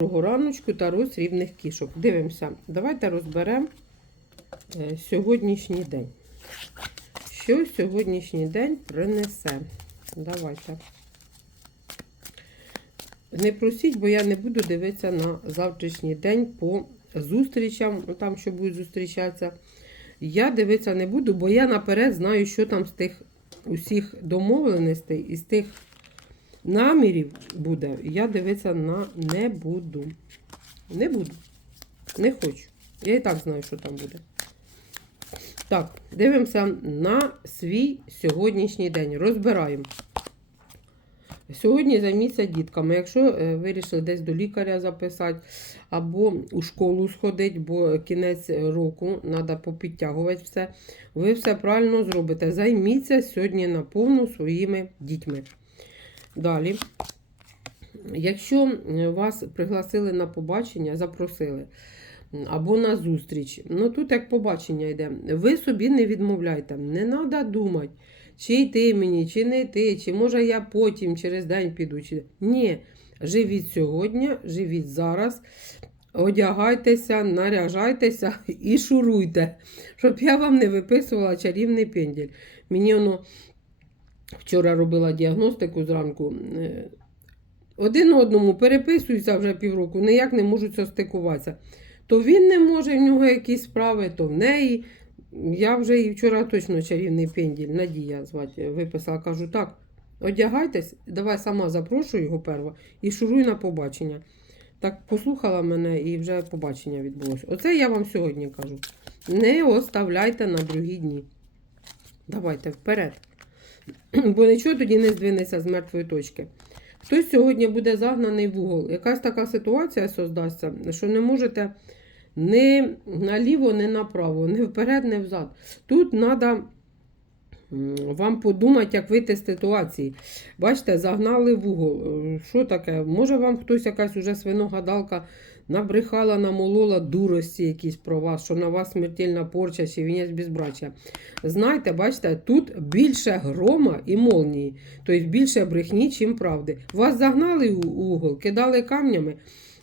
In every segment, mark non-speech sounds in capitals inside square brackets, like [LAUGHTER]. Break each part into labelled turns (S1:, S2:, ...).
S1: Доброго раночку та розрівних кішок. Дивимося, давайте розберемо е, сьогоднішній день. Що сьогоднішній день принесе? Давайте. Не просіть, бо я не буду дивитися на завтрашній день по зустрічам, там, що будуть зустрічатися. Я дивитися не буду, бо я наперед знаю, що там з тих усіх домовленостей і з тих намірів буде. Я дивитися на не буду. Не буду. Не хочу. Я і так знаю, що там буде. Так, дивимося на свій сьогоднішній день. Розбираємо. Сьогодні займіться дітками. Якщо е, вирішили десь до лікаря записати, або у школу сходити, бо кінець року треба попідтягувати все, ви все правильно зробите. Займіться сьогодні наповну своїми дітьми. Далі. Якщо вас пригласили на побачення, запросили або на зустріч, ну тут як побачення йде, ви собі не відмовляйте, не треба думати, чи йти мені, чи не йти, чи може я потім через день піду. Чи... Ні, живіть сьогодні, живіть зараз, одягайтеся, наряжайтеся і шуруйте, щоб я вам не виписувала чарівний пенділь. Мені воно вчора робила діагностику зранку. е, Один одному переписуються вже півроку, ніяк не можуть состикуватися. То він не може, в нього якісь справи, то в неї. Я вже і вчора точно чарівний пенділь, Надія звати, виписала. Кажу, так, одягайтесь, давай сама запрошую його перво і шуруй на побачення. Так послухала мене і вже побачення відбулося. Оце я вам сьогодні кажу. Не оставляйте на другі дні. Давайте вперед. [CLEARS THROAT] Бо нічого тоді не здвинеться з мертвої точки. Хтось сьогодні буде загнаний в угол. Якась така ситуація создасться, що не можете ні наліво, ні направо, ні вперед, ні взад. Тут треба вам подумати, як вийти з ситуації. Бачите, загнали в угол. Е, Що таке? Може вам хтось якась уже свиногадалка набрехала, намолола дурості якісь про вас, що на вас смертельна порча чи вінець безбрачя. Знаєте, бачите, тут більше грома і молнії, тобто більше брехні, чим правди. Вас загнали у угол, кидали камнями,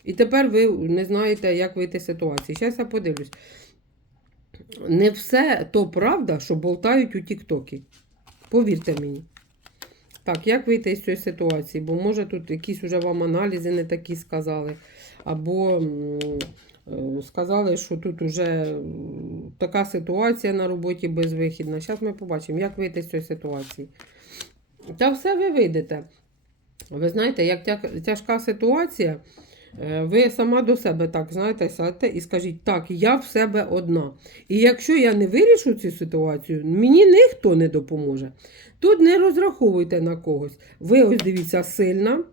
S1: і тепер ви не знаєте, як вийти з ситуації. Зараз я подивлюсь. Не все то правда, що болтають у Тіктокі. Повірте мені. Так, як вийти з цієї ситуації? Бо може тут якісь уже вам аналізи не такі сказали, або е, сказали, що тут уже така ситуація на роботі безвихідна. Зараз ми побачимо, як вийти з цієї ситуації. Та все ви вийдете. Ви знаєте, як тяжка ситуація, ви сама до себе так знаєте, сядьте і скажіть, так, я в себе одна. І якщо я не вирішу цю ситуацію, мені ніхто не допоможе. Тут не розраховуйте на когось. Ви ось дивіться сильна,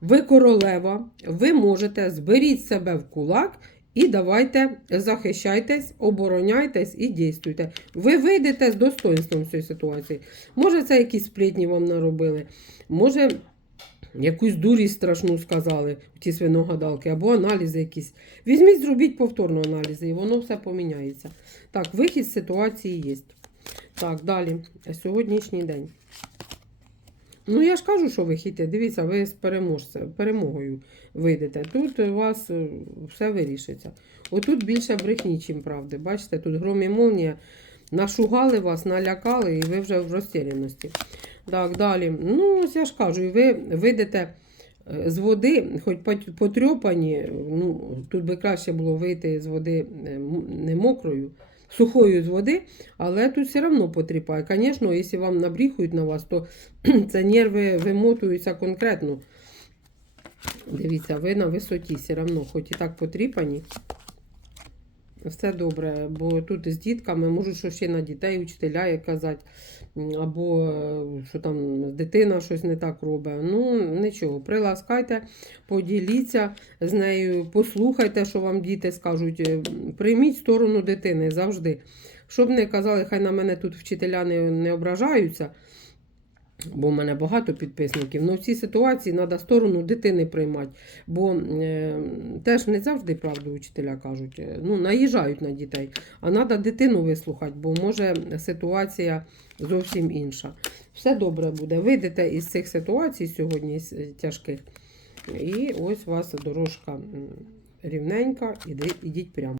S1: ви королева, ви можете, зберіть себе в кулак і давайте захищайтесь, обороняйтесь і дійствуйте. Ви вийдете з достоинством цієї ситуації. Може, це якісь сплетні вам наробили, може. Якусь дурість страшну сказали ті свиногадалки, або аналізи якісь. Візьміть, зробіть повторно аналізи, і воно все поміняється. Так, вихід з ситуації є. Так, далі. Сьогоднішній день. Ну, я ж кажу, що вихід є. Дивіться, ви з перемогою вийдете. Тут у вас е, все вирішиться. Отут більше брехні, чим правди. Бачите, тут гром і молнія. Нашугали вас, налякали, і ви вже в розтіряності. Так, далі. Ну, ось я ж кажу, ви вийдете е, з води, хоч пот- потрьопані, ну, тут би краще було вийти з води е, не мокрою, сухою з води, але тут все одно потріпає. Звісно, якщо вам набріхують на вас, то [CLEARS THROAT] це нерви вимотуються конкретно. Дивіться, ви на висоті все одно, хоч і так потріпані. Все добре, бо тут з дітками можуть що ще на дітей учителя як казати, або е, що там дитина щось не так робить. Ну, нічого, приласкайте, поділіться з нею, послухайте, що вам діти скажуть. е, Прийміть сторону дитини завжди. Щоб не казали, хай на мене тут вчителя не, не ображаються. Бо в мене багато підписників. Ну, в цій ситуації треба сторону дитини приймати. Бо е, теж не завжди правду учителя кажуть. Е, Ну, наїжджають на дітей. А треба дитину вислухати, бо може ситуація зовсім інша. Все добре буде. Вийдете із цих ситуацій сьогодні тяжких. І ось у вас дорожка рівненька, ідіть прямо.